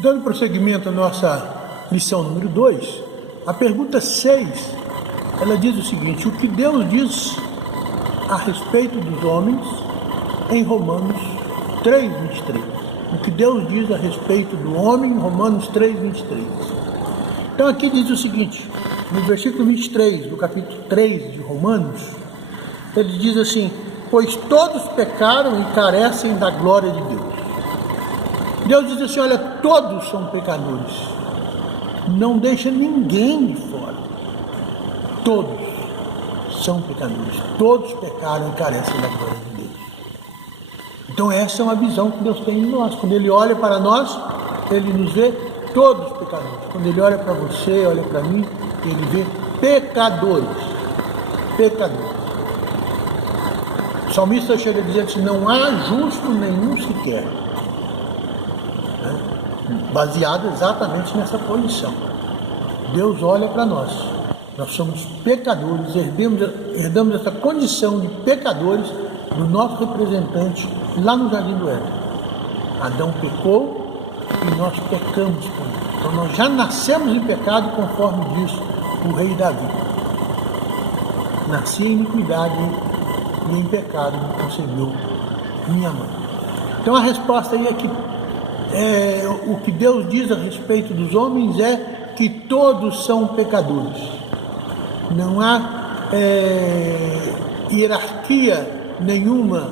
Dando prosseguimento à nossa lição número 2, a pergunta 6, ela diz o seguinte: o que Deus diz a respeito dos homens em Romanos 3:23. O que Deus diz a respeito do homem em Romanos 3:23. Então aqui diz o seguinte, no versículo 23 do capítulo 3 de Romanos, ele diz assim: pois todos pecaram e carecem da glória de Deus. Deus diz assim: olha, todos são pecadores, não deixa ninguém de fora. Todos são pecadores, todos pecaram e carecem da glória de Deus. Então essa é uma visão que Deus tem em nós. Quando Ele olha para nós, Ele nos vê todos pecadores. Quando Ele olha para você, olha para mim, Ele vê pecadores. Pecadores. O salmista chega a dizer assim: não há justo nenhum sequer. Baseado exatamente nessa posição. Deus olha para nós. Nós somos pecadores, herdamos essa condição de pecadores do nosso representante lá no Jardim do Éden. Adão pecou e nós pecamos por ele. Então nós já nascemos em pecado, conforme diz o rei Davi. Nasci em iniquidade e em pecado me concebeu minha mãe. Então a resposta aí é que o que Deus diz a respeito dos homens é que todos são pecadores. Não há hierarquia nenhuma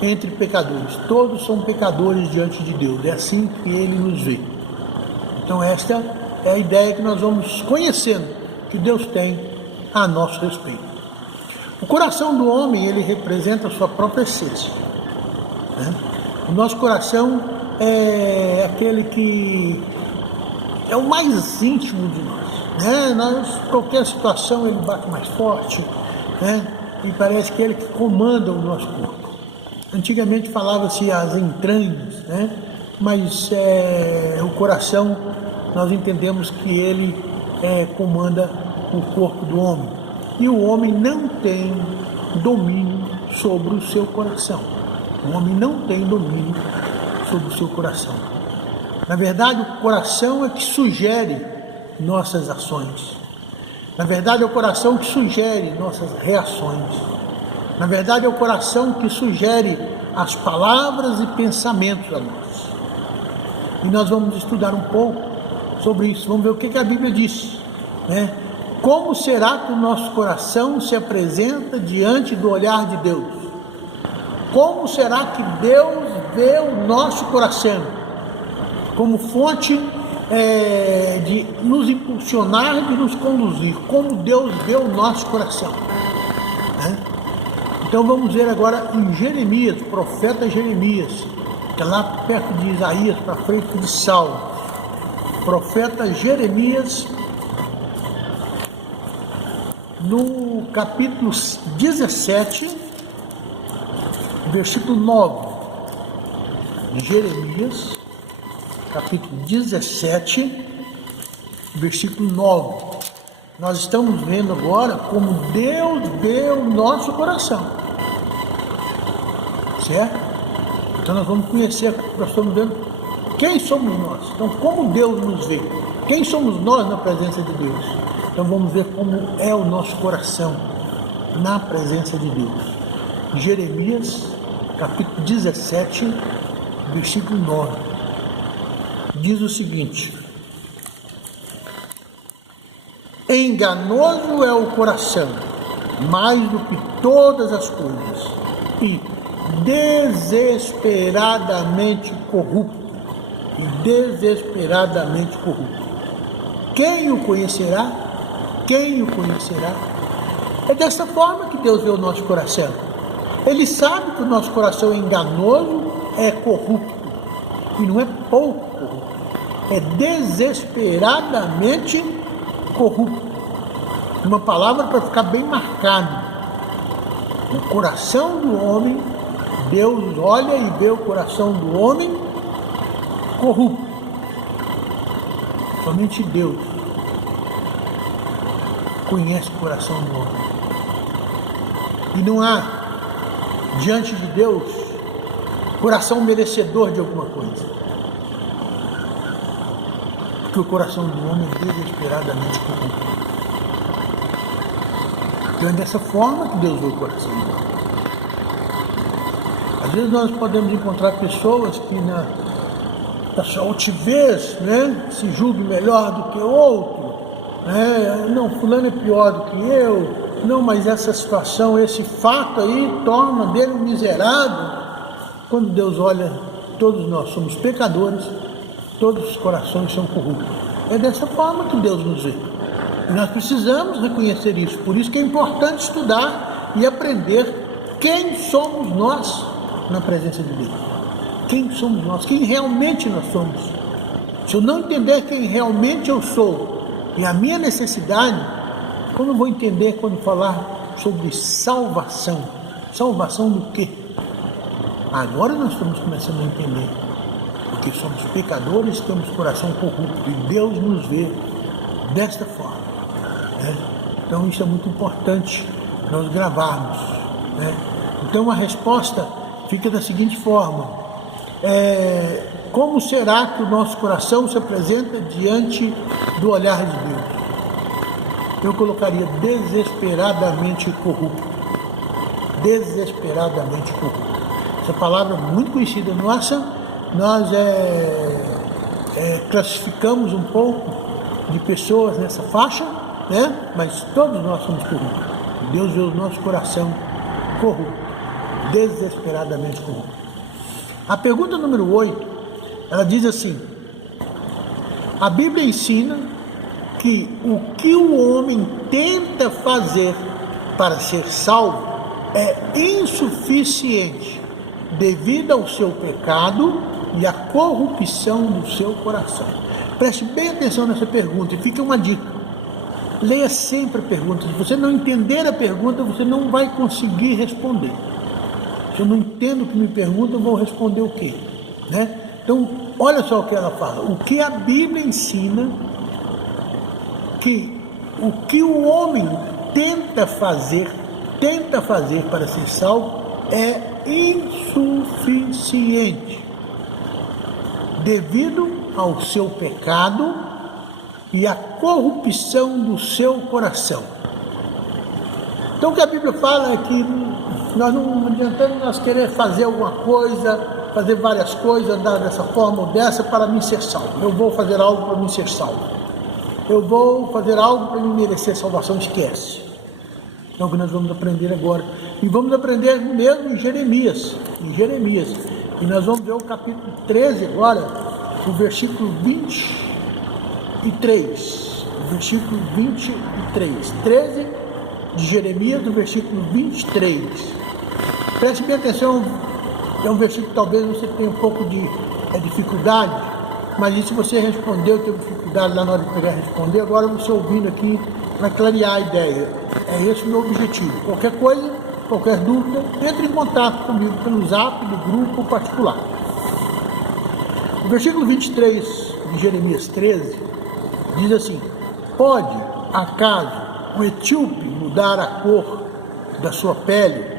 entre pecadores. Todos são pecadores diante de Deus. É assim que Ele nos vê. Então esta é a ideia que nós vamos conhecendo que Deus tem a nosso respeito. O coração do homem, ele representa a sua própria essência, né? O nosso coração é aquele que é o mais íntimo de nós, né? Qualquer situação ele bate mais forte, né? E parece que ele que comanda o nosso corpo. Antigamente falava-se as entranhas, né? Mas o coração, nós entendemos que ele comanda o corpo do homem. E o homem não tem domínio sobre o seu coração. O homem não tem domínio sobre o seu coração. Na verdade, o coração é que sugere nossas ações. Na verdade, é o coração que sugere nossas reações. Na verdade, é o coração que sugere as palavras e pensamentos a nós. E nós vamos estudar um pouco sobre isso. Vamos ver o que a Bíblia diz, né? Como será que o nosso coração se apresenta diante do olhar de Deus? Como será que Deus vê o nosso coração? Como fonte de nos impulsionar, de nos conduzir. Como Deus vê o nosso coração, né? Então vamos ver agora em Jeremias, profeta Jeremias, que é lá perto de Isaías, para frente de Salmo. Profeta Jeremias, no capítulo 17, versículo 9. Jeremias, capítulo 17, versículo 9. Nós estamos vendo agora como Deus vê o nosso coração, certo? Então nós vamos conhecer, nós estamos vendo quem somos nós. Então, como Deus nos vê? Quem somos nós na presença de Deus? Então vamos ver como é o nosso coração na presença de Deus. Jeremias, capítulo 17, versículo 9. Diz o seguinte: enganoso é o coração, mais do que todas as coisas, e desesperadamente corrupto. Quem o conhecerá? Quem o conhecerá? É dessa forma que Deus vê o nosso coração. Ele sabe que o nosso coração é enganoso, é corrupto, e não é pouco corrupto, é desesperadamente corrupto. Uma palavra para ficar bem marcado. O coração do homem, Deus olha e vê o coração do homem corrupto. Somente Deus conhece o coração do homem. E não há, diante de Deus, coração merecedor de alguma coisa. Porque o coração do homem é desesperadamente corrupto. Então é dessa forma que Deus vê o coração do homem. Às vezes nós podemos encontrar pessoas que na sua altivez, né, se julguem melhor do que o outro, né? Não, fulano é pior do que eu, não, mas essa situação, esse fato aí torna dele um miserável. Quando Deus olha, todos nós somos pecadores, todos os corações são corruptos. É dessa forma que Deus nos vê. E nós precisamos reconhecer isso. Por isso que é importante estudar e aprender quem somos nós na presença de Deus. Quem somos nós? Quem realmente nós somos? Se eu não entender quem realmente eu sou e a minha necessidade, eu não vou entender quando falar sobre salvação. Salvação do quê? Agora nós estamos começando a entender. Porque somos pecadores, temos coração corrupto e Deus nos vê desta forma. Né? Então isso é muito importante nós gravarmos. Né? Então a resposta fica da seguinte forma: como será que o nosso coração se apresenta diante do olhar de Deus? Eu colocaria desesperadamente corrupto. Desesperadamente corrupto. Essa palavra é muito conhecida nossa. Nós classificamos um pouco de pessoas nessa faixa, né? Mas todos nós somos corruptos. Deus vê o nosso coração corrupto, desesperadamente corrupto. A pergunta número 8, ela diz assim: a Bíblia ensina que o que o homem tenta fazer para ser salvo é insuficiente devido ao seu pecado e à corrupção do seu coração. Preste bem atenção nessa pergunta e fica uma dica. Leia sempre a pergunta. Se você não entender a pergunta, você não vai conseguir responder. Se eu não entendo o que me pergunta, eu vou responder o quê? Né? Então, olha só o que ela fala. O que a Bíblia ensina que o que o homem tenta fazer para ser salvo é insuficiente devido ao seu pecado e à corrupção do seu coração. Então o que a Bíblia fala é que nós não adiantamos nós querer fazer alguma coisa, fazer várias coisas, andar dessa forma ou dessa para me ser salvo. Eu vou fazer algo para me ser salvo. Eu vou fazer algo para me merecer salvação. Esquece. É o que nós vamos aprender agora. E vamos aprender mesmo em Jeremias. E nós vamos ver o capítulo 13 agora, o versículo 23. O versículo 23. 13 de Jeremias, do versículo 23. Preste bem atenção, é um versículo que talvez você tenha um pouco de dificuldade, mas e se você respondeu, teve dificuldade lá na hora de pegar e responder, agora você ouvindo aqui vai clarear a ideia. É esse o meu objetivo. Qualquer coisa, qualquer dúvida, entre em contato comigo pelo zap do grupo particular. O versículo 23 de Jeremias 13 diz assim: pode acaso o etíope mudar a cor da sua pele,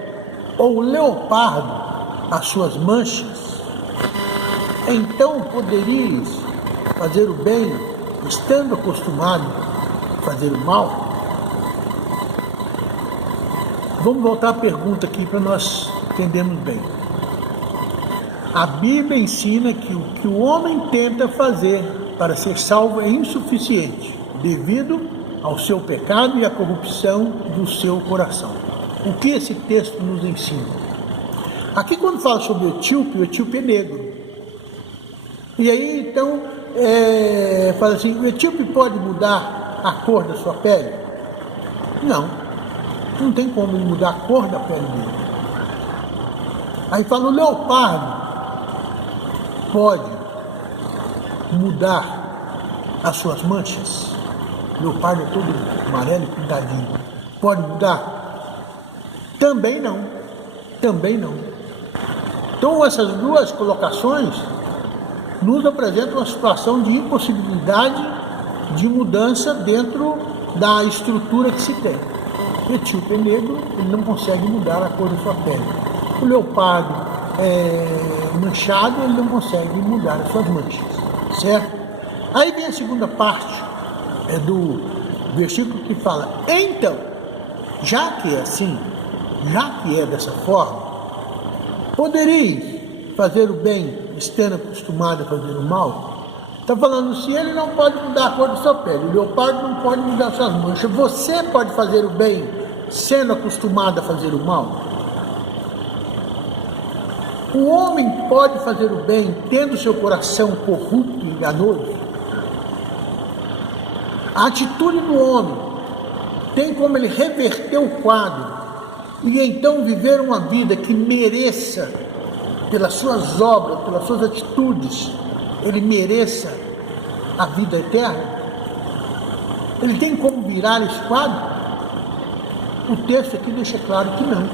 ou o leopardo as suas manchas? Então poderíeis fazer o bem, estando acostumado a fazer o mal? Vamos voltar à pergunta aqui para nós entendermos bem. A Bíblia ensina que o que o homem tenta fazer para ser salvo é insuficiente, devido ao seu pecado e à corrupção do seu coração. O que esse texto nos ensina? Aqui quando fala sobre o etíope é negro. E aí então, fala assim, o etíope pode mudar a cor da sua pele? Não tem como ele mudar a cor da pele dele. Aí fala, o leopardo pode mudar as suas manchas? O leopardo é todo amarelo e pintadinho. Pode mudar? Também não. Então essas duas colocações nos apresentam uma situação de impossibilidade de mudança dentro da estrutura que se tem. O etíope é negro, ele não consegue mudar a cor da sua pele. O leopardo manchado, ele não consegue mudar as suas manchas, certo? Aí vem a segunda parte, do versículo que fala: então, já que é assim, já que é dessa forma, podereis fazer o bem, estando acostumado a fazer o mal? Está falando, se ele não pode mudar a cor da sua pele, o leopardo não pode mudar suas manchas, você pode fazer o bem, sendo acostumado a fazer o mal? O homem pode fazer o bem, tendo seu coração corrupto e enganoso? A atitude do homem tem como ele reverter o quadro e então viver uma vida que mereça, pelas suas obras, pelas suas atitudes, ele mereça a vida eterna? Ele tem como virar esse quadro? O texto aqui deixa claro que não.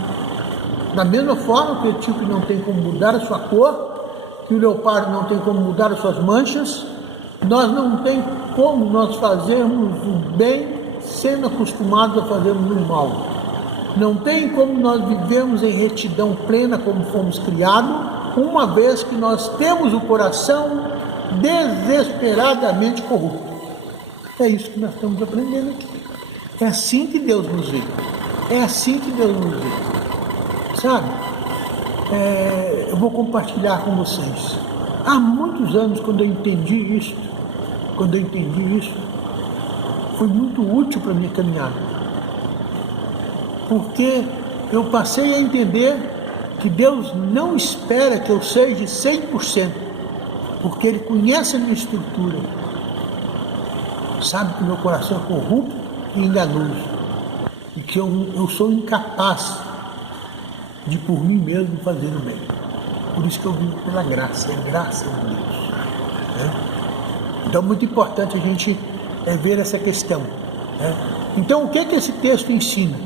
Da mesma forma que o etíope não tem como mudar a sua cor, que o leopardo não tem como mudar as suas manchas, nós não tem como nós fazermos o bem sendo acostumados a fazermos o mal. Não tem como nós vivemos em retidão plena como fomos criados, uma vez que nós temos o coração desesperadamente corrupto. É isso que nós estamos aprendendo aqui. É assim que Deus nos vê. É assim que Deus nos vê. Sabe? Eu vou compartilhar com vocês. Há muitos anos, quando eu entendi isso, foi muito útil para a minha caminhada. Porque eu passei a entender que Deus não espera que eu seja 100%, porque Ele conhece a minha estrutura, sabe que meu coração é corrupto e enganoso, e que eu sou incapaz de por mim mesmo fazer o bem. Por isso que eu vivo pela graça, é graça de Deus, né? Então é muito importante a gente ver essa questão, né? Então o que esse texto ensina?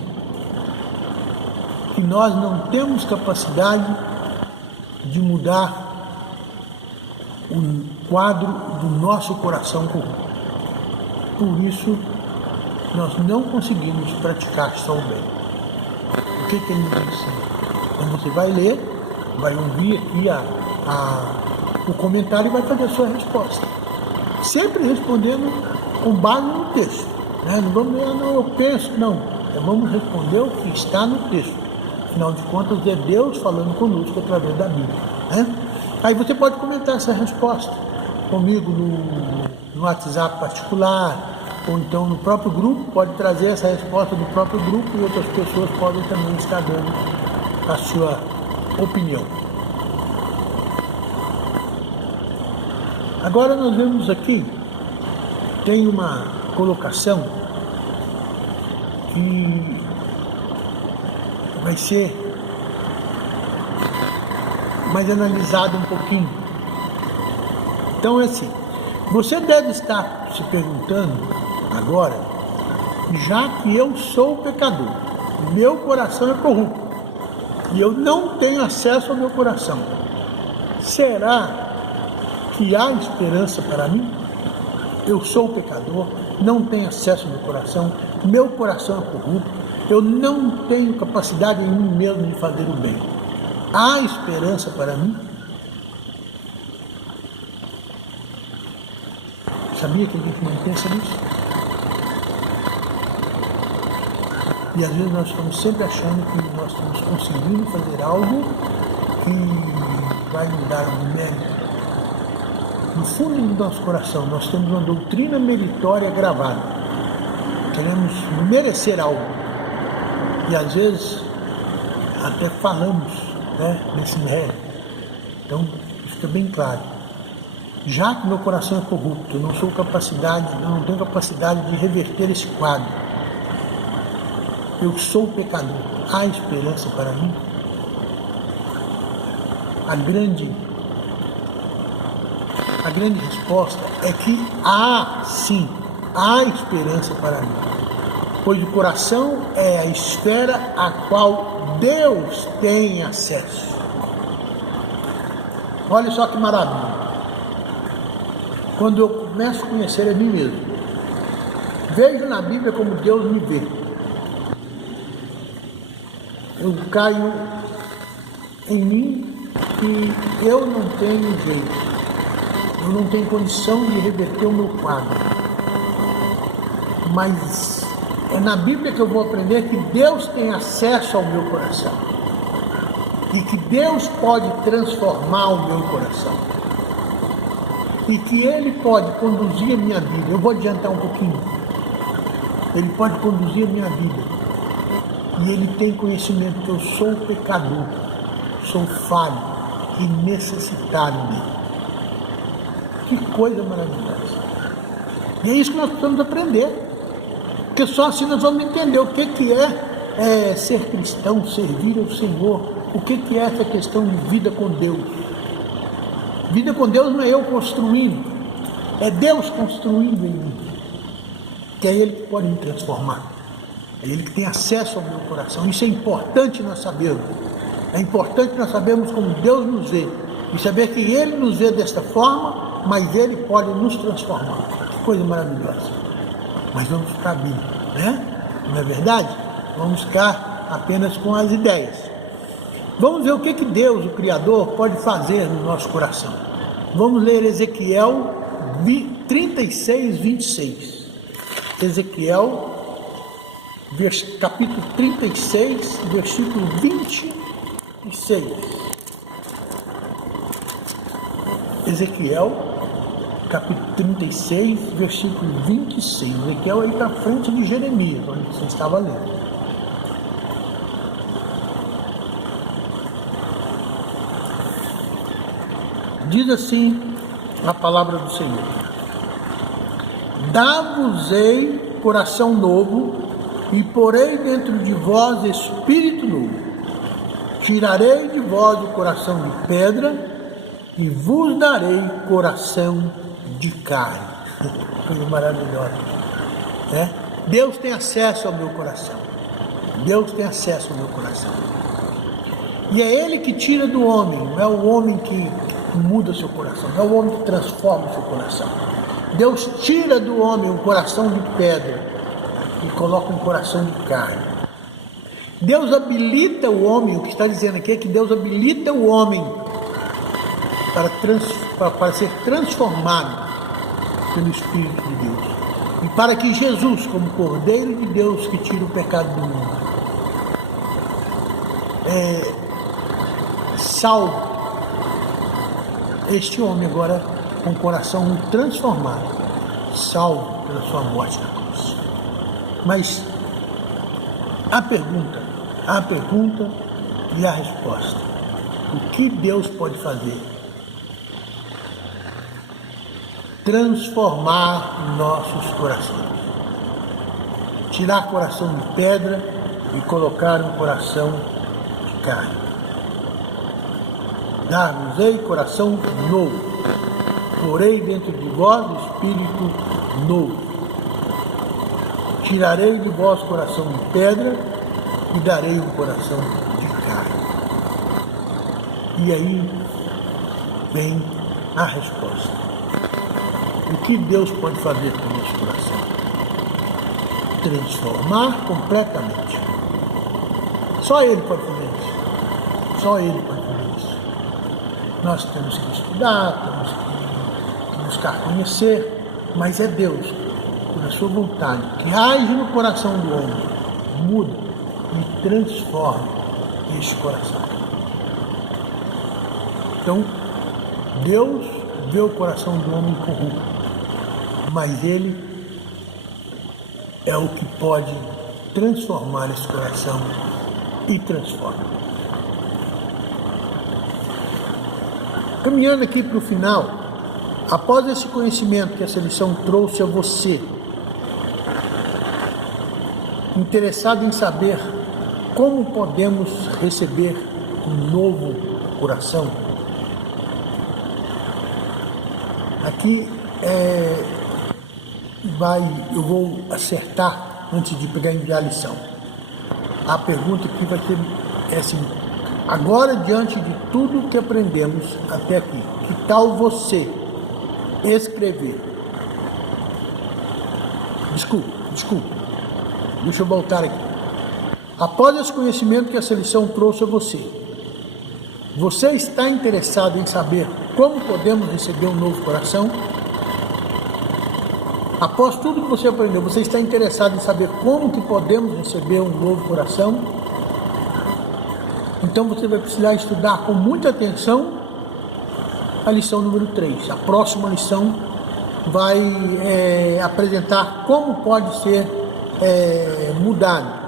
Que nós não temos capacidade de mudar o quadro do nosso coração corrupto. Por isso, nós não conseguimos praticar só o bem. O que ele nos ensina? Então você vai ler, vai ouvir aqui o comentário e vai fazer a sua resposta. Sempre respondendo com base no texto, né? Não vamos dizer, não, eu penso, não. Então vamos responder o que está no texto. Afinal de contas, é Deus falando conosco através da Bíblia, né? Aí você pode comentar essa resposta comigo no WhatsApp particular, ou então no próprio grupo, pode trazer essa resposta do próprio grupo e outras pessoas podem também estar dando a sua opinião. Agora nós vemos aqui, tem uma colocação que vai ser mais analisado um pouquinho. Então é assim, você deve estar se perguntando agora, já que eu sou pecador, meu coração é corrupto e eu não tenho acesso ao meu coração, será que há esperança para mim? Eu sou pecador, não tenho acesso ao meu coração é corrupto, eu não tenho capacidade em mim mesmo de fazer o bem. Há esperança para mim? Sabia que a gente não pensa nisso? E às vezes nós estamos sempre achando que nós estamos conseguindo fazer algo que vai nos dar um mérito. No fundo do nosso coração, nós temos uma doutrina meritória gravada. Queremos merecer algo. E às vezes até falamos, né, nesse mérito. Então, fica bem claro. Já que meu coração é corrupto, eu não tenho capacidade de reverter esse quadro. Eu sou pecador. Há esperança para mim? A grande resposta é que há sim, há esperança para mim. Pois o coração é a esfera a qual Deus tem acesso. Olha só que maravilha. Quando eu começo a conhecer a mim mesmo, vejo na Bíblia como Deus me vê. Eu caio em mim que eu não tenho jeito. eu não tenho condição de reverter o meu quadro. Mas é na Bíblia que eu vou aprender que Deus tem acesso ao meu coração. E que Deus pode transformar o meu coração. E que Ele pode conduzir a minha vida. Eu vou adiantar um pouquinho. Ele pode conduzir a minha vida. E Ele tem conhecimento que eu sou pecador, sou falho e necessitado dele. Que coisa maravilhosa. E é isso que nós precisamos aprender. Porque só assim nós vamos entender o que é ser cristão, servir ao Senhor. O que é essa questão de vida com Deus. Vida com Deus não é eu construindo, é Deus construindo em mim. Que é Ele que pode me transformar. É Ele que tem acesso ao meu coração. Isso é importante nós sabermos. É importante nós sabermos como Deus nos vê. E saber que Ele nos vê desta forma, mas Ele pode nos transformar. Que coisa maravilhosa. Mas vamos ficar bem, né? Não é verdade? Vamos ficar apenas com as ideias. Vamos ver o que Deus, o Criador, pode fazer no nosso coração. Vamos ler Ezequiel 36, 26. Ezequiel, capítulo 36, versículo 26. Ezequiel, capítulo 36, versículo 26. Ezequiel aí está à frente de Jeremias, onde você estava lendo. Diz assim a palavra do Senhor: Dar-vos-ei coração novo, e porei dentro de vós espírito novo. Tirarei de vós o coração de pedra, e vos darei coração de carne. Coisa maravilhosa. Deus tem acesso ao meu coração. Deus tem acesso ao meu coração. E é Ele que tira do homem, não é o homem que muda o seu coração, não é o homem que transforma o seu coração. Deus tira do homem um coração de pedra e coloca um coração de carne. Deus habilita o homem, o que está dizendo aqui é que Deus habilita o homem para ser transformado pelo Espírito de Deus. E para que Jesus, como Cordeiro de Deus que tira o pecado do mundo, salve este homem agora com o coração transformado, salvo pela sua morte na cruz. Mas a pergunta e a resposta: o que Deus pode fazer? Transformar nossos corações, tirar coração de pedra e colocar um coração de carne. Dar-vos-ei coração novo, porei dentro de vós espírito novo. Tirarei de vós coração de pedra e darei um coração de carne. E aí vem a resposta. O que Deus pode fazer com o nosso coração? Transformar completamente. Só Ele pode fazer isso. Só Ele pode fazer isso. Nós temos que estudar, temos que buscar conhecer, mas é Deus, pela sua vontade, que age no coração do homem, muda e transforma este coração. Então, Deus vê o coração do homem corrupto, mas Ele é o que pode transformar esse coração e transforma. Caminhando aqui para o final, após esse conhecimento que essa lição trouxe a você, interessado em saber como podemos receber um novo coração, aqui eu vou acertar antes de pegar e enviar a lição. A pergunta que vai ser assim: agora, diante de tudo que aprendemos até aqui, que tal você escrever? Desculpa. Deixa eu voltar aqui. Após esse conhecimento que essa lição trouxe a você, Você está interessado em saber como podemos receber um novo coração? Após tudo que você aprendeu, você está interessado em saber como que podemos receber um novo coração? Então você vai precisar estudar com muita atenção a lição número 3. A próxima lição vai apresentar como pode ser mudado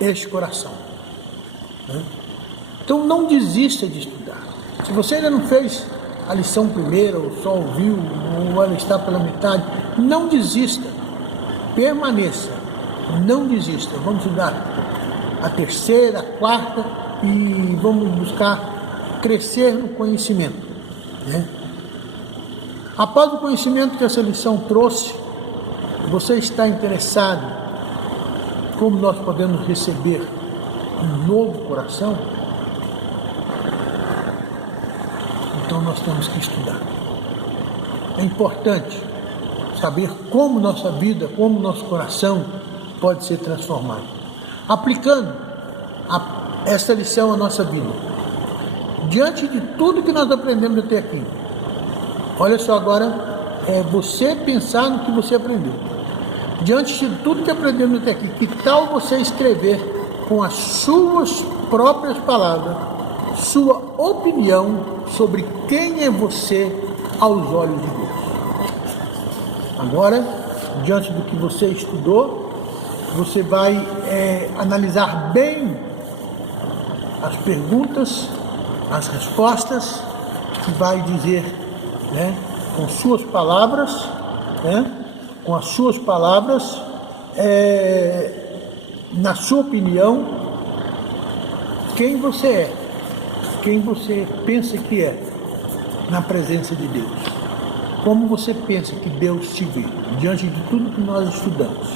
este coração. Então não desista de estudar. Se você ainda não fez a lição primeira, ou só ouviu, ou ela está pela metade, não desista. Permaneça. Não desista. Vamos estudar a terceira, a quarta e vamos buscar crescer no conhecimento. Após o conhecimento que essa lição trouxe, você está interessado em como nós podemos receber um novo coração? Então nós temos que estudar. É importante saber como nossa vida, como nosso coração pode ser transformado. Aplicando essa lição à nossa vida. Diante de tudo que nós aprendemos até aqui. Olha só agora, você pensar no que você aprendeu. Diante de tudo que aprendemos até aqui, que tal você escrever com as suas próprias palavras, sua opinião sobre quem é você aos olhos de Deus? Agora, diante do que você estudou, você vai analisar bem as perguntas, as respostas, que vai dizer, com suas palavras, com as suas palavras, na sua opinião, quem você é, quem você pensa que é na presença de Deus. Como você pensa que Deus te vê diante de tudo que nós estudamos.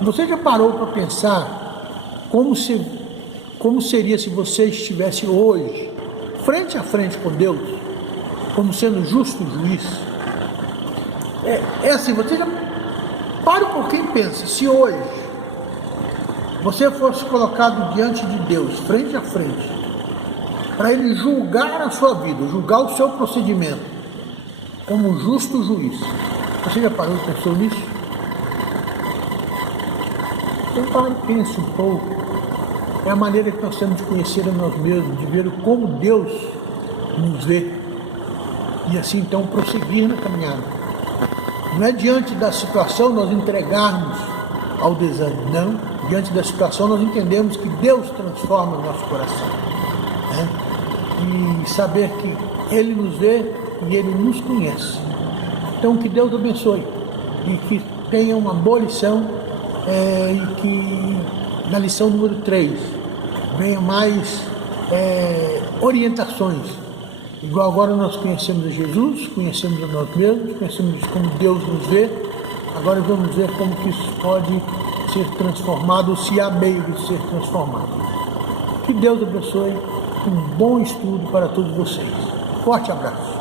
Você já parou para pensar como seria se você estivesse hoje, frente a frente com Deus, como sendo justo juiz? Assim, você já para um pouquinho e pensa, se hoje você fosse colocado diante de Deus, frente a frente, para Ele julgar a sua vida, julgar o seu procedimento, como um justo juiz, você já parou e pensou nisso? Então pare e pense um pouco. É a maneira que nós temos de conhecer a nós mesmos, de ver como Deus nos vê, e assim então prosseguir na caminhada. Não é diante da situação nós entregarmos ao desânimo, não. Diante da situação nós entendemos que Deus transforma o nosso coração, e saber que Ele nos vê e Ele nos conhece. Então que Deus abençoe e que tenha uma boa lição, e que na lição número 3 venha mais orientações. Igual agora nós conhecemos a Jesus, conhecemos a nós mesmos, conhecemos como Deus nos vê. Agora vamos ver como que isso pode ser transformado, ou se há meio de ser transformado. Que Deus abençoe, um bom estudo para todos vocês. Forte abraço.